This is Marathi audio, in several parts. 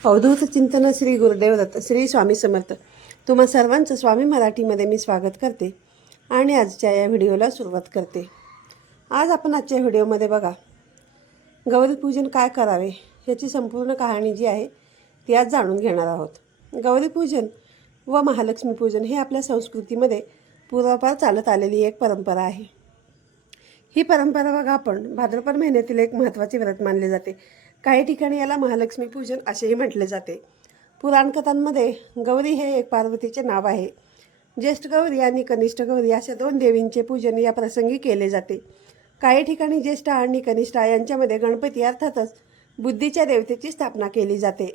अवधूत चिंतन श्री गुरुदेव दत्त श्री स्वामी समर्थ. तुम्हा सर्वांचं स्वामी मराठीमध्ये मी स्वागत करते आणि आजच्या या व्हिडिओला सुरुवात करते. आज आपण आजच्या व्हिडिओमध्ये बघा गौरीपूजन काय करावे याची संपूर्ण कहाणी जी आहे ती आज जाणून घेणार आहोत. गौरीपूजन व महालक्ष्मीपूजन हे आपल्या संस्कृतीमध्ये पूर्वापार चालत आलेली एक परंपरा आहे. ही परंपरा बघा आपण भाद्रपद महिन्यातील एक महत्त्वाचे व्रत मानले जाते. काही ठिकाणी याला महालक्ष्मी पूजन असेही म्हटले जाते. पुराणकथांमध्ये गौरी हे एक पार्वतीचे नाव आहे. ज्येष्ठ गौरी आणि कनिष्ठ गौरी अशा दोन देवींचे पूजन या प्रसंगी केले जाते. काही ठिकाणी ज्येष्ठ आणि कनिष्ठा यांच्यामध्ये गणपती अर्थातच बुद्धीच्या देवतेची स्थापना केली जाते.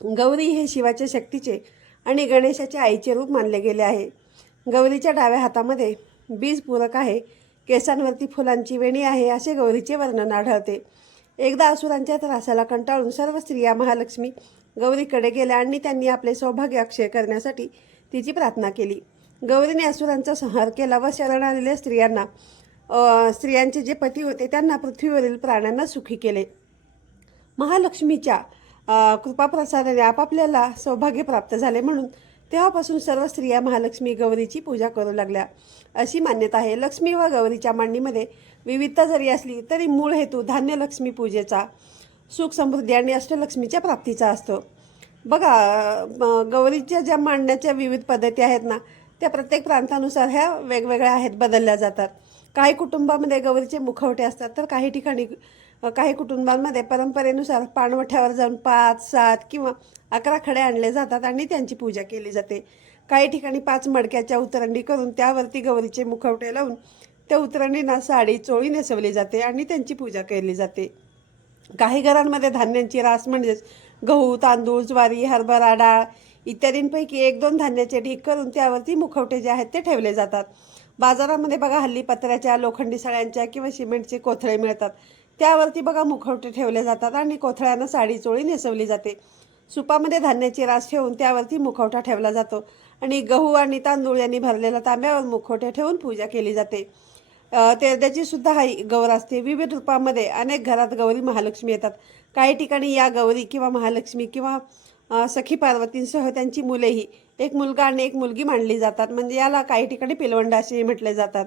गौरी हे शिवाच्या शक्तीचे आणि गणेशाच्या आईचे रूप मानले गेले आहे. गौरीच्या डाव्या हातामध्ये बीज पूरक आहे. केसांवरती फुलांची वेणी आहे असे गौरीचे वर्णन आढळते. एकदा असुरांच्या त्रासाला कंटाळून सर्व स्त्रिया महालक्ष्मी गौरीकडे गेल्या आणि त्यांनी आपले सौभाग्य अक्षय करण्यासाठी तिची प्रार्थना केली. गौरीने असुरांचा संहार केला व शरण आलेल्या स्त्रियांना स्त्रियांचे जे पती होते त्यांना पृथ्वीवरील प्राण्यांना सुखी केले. महालक्ष्मीच्या कृपाप्रसादाने आपापल्याला सौभाग्य प्राप्त झाले म्हणून तेव्हापासून सर्व स्त्रिया महालक्ष्मी गौरीची पूजा करू लागल्या. अशी मान्यता आहे. लक्ष्मी व गौरीच्या मांडणीमध्ये विविधता जरी असली तरी मूळ हेतू धान्य लक्ष्मी पूजेचा. सुख समृद्धी आणि अष्टलक्ष्मीच्या प्राप्तीचा असतो. बघा गौरीच्या ज्या मांडण्याच्या विविध पद्धती आहेत ना त्या प्रत्येक प्रांतानुसार ह्या वेगवेगळ्या आहेत बदलल्या जातात. काही कुटुंबामध्ये गौरीचे मुखवटे असतात तर काही ठिकाणी काही कुटुंबांमध्ये परंपरेनुसार पाणवठ्यावर जाऊन पाच सात किंवा अकरा खडे आणले जातात आणि त्यांची पूजा केली जाते. काही ठिकाणी पाच मडक्याच्या उतरंडी करून त्यावरती गौरीचे मुखवटे लावून त्या उतरणींना साडी चोळी नेसवली जाते आणि त्यांची पूजा केली जाते. काही घरांमध्ये धान्यांची रास म्हणजेच गहू तांदूळ ज्वारी हरभरा डाळ इत्यादींपैकी एक दोन धान्याचे ढीक करून त्यावरती मुखवटे जे आहेत ते ठेवले जातात. बाजारामध्ये बघा हल्ली पत्र्याच्या लोखंडी सळ्यांच्या किंवा सिमेंटचे कोथळे मिळतात. त्यावरती बघा मुखवटे ठेवले जातात आणि कोथळ्यांना साडी चोळी नेसवली जाते. सुपामध्ये धान्याची रास ठेवून त्यावरती मुखवटा ठेवला जातो आणि गहू आणि तांदूळ यांनी भरलेल्या तांब्यावर मुखवटे ठेवून पूजा केली जाते. अ, सुद्धा हाई गौर असते. विविध रूपामध्ये अनेक घरात गौरी महालक्ष्मी येतात. काही ठिकाणी या गौरी किंवा महालक्ष्मी किंवा सखी पार्वतींसह त्यांची मुलेही एक मुलगा आणि एक मुलगी मांडली जातात. म्हणजे याला काही ठिकाणी पिलवंड असेही म्हटले जातात.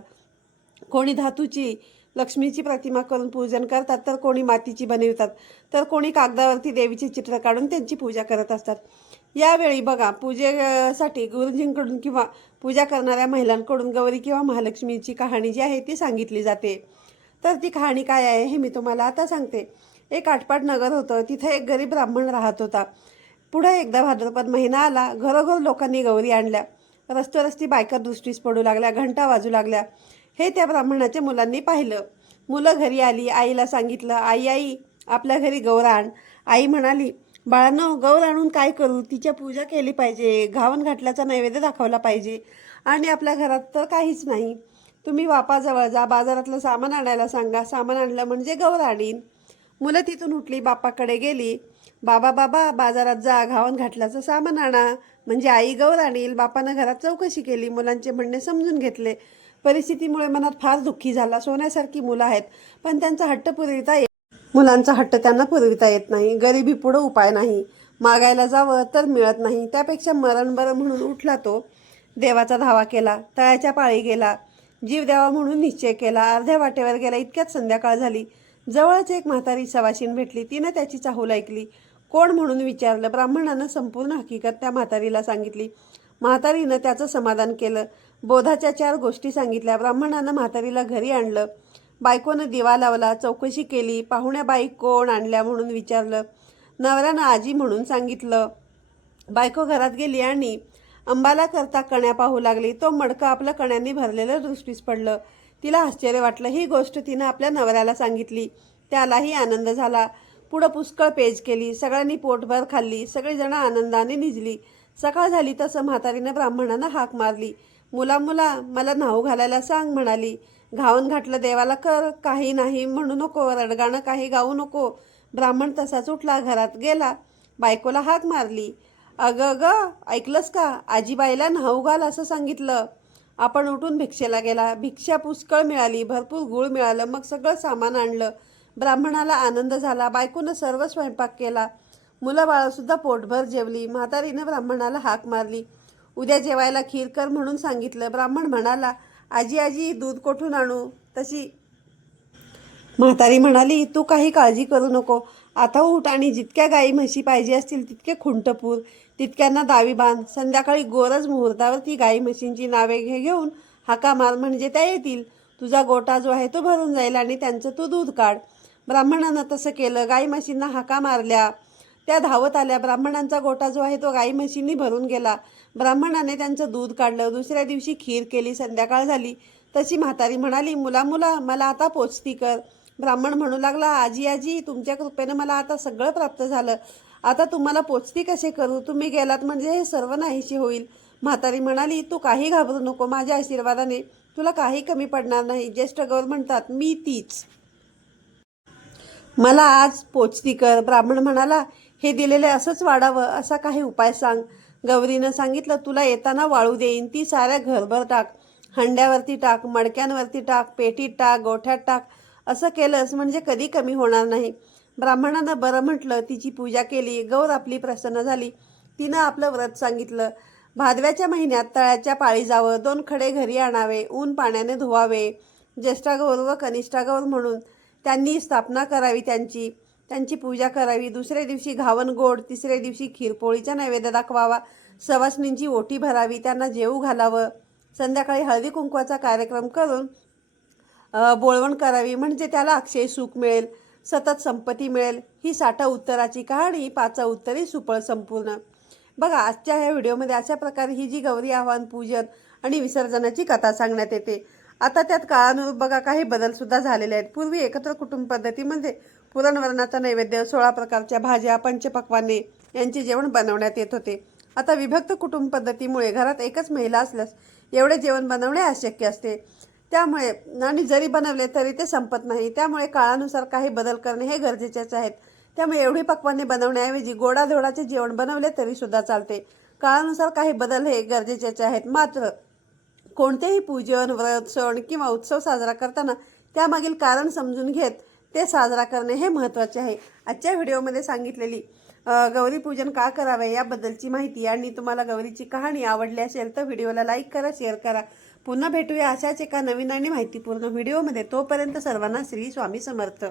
कोणी धातूची लक्ष्मीची प्रतिमा करून पूजन करतात तर कोणी मातीची बनवितात तर कोणी कागदावरती देवीचे चित्र काढून त्यांची पूजा करत असतात. यावेळी बघा पूजेसाठी गुरुजींकडून किंवा पूजा करणाऱ्या महिलांकडून गौरी किंवा महालक्ष्मीची कहाणी जी आहे ती सांगितली जाते. तर ती कहाणी काय आहे हे मी तुम्हाला आता सांगते. एक आटपाट नगर होतं तिथं एक गरीब ब्राह्मण राहत होता. पुढे एकदा भाद्रपद महिना आला घरोघर लोकांनी गौरी आणल्या. रस्त्यारस्ती बायका दृष्टीस पडू लागल्या घंटा वाजू लागल्या. हे त्या ब्राह्मणाच्या मुलांनी पाहिलं. मुलं घरी आली आईला सांगितलं आई आई आपल्या घरी गौरा आण. आई म्हणाली बाळांनो गौर आणून काय करू? तिच्या पूजा केली पाहिजे. घावन घाटल्याचा नैवेद्य दाखवला पाहिजे. आणि आपल्या घरात तर काहीच नाही. तुम्ही बापाजवळ जा. बाजारातलं सामान आणायला सांगा. सामान आणलं म्हणजे गौर आणीन. मुलं तिथून उठली. बापाकडे गेली. बाबा बाबा बाजारात जा. घावन घाटल्याचं सामान आणा. म्हणजे आई गौर आणील. बापानं घरात चौकशी केली. मुलांचे म्हणणे समजून घेतले. परिस्थितीमुळे मनात फार दुःखी झाला. सोन्यासारखी मुलं आहेत. पण त्यांचा हट्ट पुरविता मुलांचा हट्ट त्यांना पुरविता येत नाही. गरिबी पुढं उपाय नाही. मागायला जावं तर मिळत नाही. त्यापेक्षा मरण बरं म्हणून उठला तो. देवाचा धावा केला. तळ्याच्या पाळी गेला. जीव द्यावा म्हणून निश्चय केला. अर्ध्या वाटेवर गेला. इतक्यात संध्याकाळ झाली. जवळच एक म्हातारी सवाशीन भेटली. तिनं त्याची चाहूल ऐकली. कोण म्हणून विचारलं? ब्राह्मणानं संपूर्ण हकीकत त्या म्हातारीला सांगितली. म्हातारीनं त्याचं समाधान केलं. बोधाच्या चार गोष्टी सांगितल्या. ब्राह्मणानं म्हातारीला घरी आणलं. बायकोनं दिवा लावला चौकशी केली पाहुण्या बाई कोण आणल्या म्हणून विचारलं. नवऱ्यानं आजी म्हणून सांगितलं. बायको घरात गेली आणि अंबाला करता कण्या पाहू लागली. तो मडकं आपलं कण्यांनी भरलेलं दृष्टीस पडलं. तिला आश्चर्य वाटलं. ही गोष्ट तिनं आपल्या नवऱ्याला सांगितली. त्यालाही आनंद झाला. पुढं पुष्कळ पेज केली. सगळ्यांनी पोटभर खाल्ली. सगळीजणं आनंदाने निजली सकाळ झाली तसं म्हातारीनं ब्राह्मणानं हाक मारली. मुला मुला मला न्हाऊ घालायला सांग म्हणाली. घावन घातलं देवाला कर काही नाही म्हणू नको रडगाणं काही गाऊ नको. ब्राह्मण तसाच उठला घरात गेला. बायकोला हाक मारली. अगं ग ऐकलंस का? आजीबाईला न्हाऊ घाल असं सांगितलं. आपण उठून भिक्षेला गेला. भिक्षा पुष्कळ मिळाली भरपूर गुळ मिळालं मग सगळं सामान आणलं. ब्राह्मणाला आनंद झाला. बायकोनं सर्व स्वयंपाक केला. मुलं बाळंसुद्धा पोटभर जेवली. म्हातारीनं ब्राह्मणाला हाक मारली. उद्या जेवायला खीर कर म्हणून सांगितलं. ब्राह्मण म्हणाला आजी आजी दूध कोठून आणू? तशी म्हातारी म्हणाली तू काही काळजी करू नको. आता उठ आणि जितक्या गाई म्हशी पाहिजे असतील तितके खुंटपूर तितक्यांना दावी बांध. संध्याकाळी गोरज मुहूर्तावर ती गाई म्हशींची नावे घे घेऊन हाका मार म्हणजे त्या येतील. तुझा गोटा जो आहे तो भरून जाईल आणि त्यांचं तू दूध काढ. ब्राह्मणानं तसं केलं. गाई म्हशींना हाका मारल्या. त्या धावत आल्या. ब्राह्मणांचा गोटा जो आहे तो गाई म्हशींनी भरून गेला. ब्राह्मणाने त्यांचं दूध काढलं. दुसऱ्या दिवशी खीर केली. संध्याकाळ झाली. तशी म्हातारी म्हणाली मुला मुला मला आता पोचती कर. ब्राह्मण म्हणू लागला आजी आजी तुमच्या कृपेनं मला आता सगळं प्राप्त झालं. आता तुम्हाला पोचती कसे करू? तुम्ही गेलात म्हणजे हे सर्व नाहीशी होईल. म्हातारी म्हणाली तू काही घाबरू नको. माझ्या आशीर्वादाने तुला काही कमी पडणार नाही. ज्येष्ठ गौर म्हणतात मी तीच. मला आज पोचती कर. ब्राह्मण म्हणाला हे दिलेले असंच वाढावं असा काही उपाय सांग. गौरीनं सांगितलं तुला येताना वाळू देईन ती साऱ्या घरभर टाक. हंड्यावरती टाक मडक्यांवरती टाक पेटीत टाक गोठ्यात टाक. असं केलंस म्हणजे कधी कमी होणार नाही. ब्राह्मणानं बरं म्हटलं तिची पूजा केली गौर आपली प्रसन्न झाली. तिनं आपलं व्रत सांगितलं भादव्याच्या महिन्यात तळ्याच्या पाळी जावं दोन खडे घरी आणावे ऊन पाण्याने धुवावे. ज्येष्ठागौर व कनिष्ठा गौर म्हणून त्यांनी स्थापना करावी त्यांची. त्यांची पूजा करावी. दुसऱ्या दिवशी घावन गोड तिसऱ्या दिवशी खीरपोळीचा नैवेद्य दाखवावा. सवासणींची ओटी भरावी त्यांना जेवू घालावं. संध्याकाळी हळदी कुंकवाचा कार्यक्रम करून बोळवण करावी. म्हणजे त्याला अक्षय सुख मिळेल सतत संपत्ती मिळेल. ही साठा उत्तराची कहाणी पाचा उत्तरी सुपळ संपूर्ण. बघा आजच्या ह्या व्हिडिओमध्ये अशा प्रकारे ही जी गौरी आव्हान पूजन आणि विसर्जनाची कथा सांगण्यात येते. आता त्यात काळानुरूप बघा काही बदलसुद्धा झालेले आहेत. पूर्वी एकत्र कुटुंब पद्धतीमध्ये म्हणजे पुरणवरणाचा नैवेद्य सोळा प्रकारच्या भाज्या पंचपक्वाने यांचे जेवण बनवण्यात येत होते. आता विभक्त कुटुंब पद्धतीमुळे घरात एकच महिला असल्यास एवढे जेवण बनवणे अशक्य असते. त्यामुळे आणि जरी बनवले तरी ते संपत नाही. त्यामुळे काळानुसार काही बदल करणे हे गरजेचेच आहेत. त्यामुळे एवढी पक्वाने बनवण्याऐवजी गोडाधोडाचे जेवण बनवले तरी सुद्धा चालते. काळानुसार काही बदल हे गरजेचेच आहेत. मात्र कोणतेही पूजन व्रत सण किंवा उत्सव साजरा करताना त्यामागील कारण समजून घेत ते साजरा करणे हे महत्त्वाचे आहे. आजच्या व्हिडिओमध्ये सांगितलेली गौरी पूजन का करावे याबद्दलची माहिती आणि तुम्हाला गौरीची कहाणी आवडली असेल तर व्हिडिओला लाईक करा शेअर करा. पुन्हा भेटूया अशाच एका नवीन आणि माहितीपूर्ण व्हिडिओमध्ये. तोपर्यंत सर्वांना श्री स्वामी समर्थ.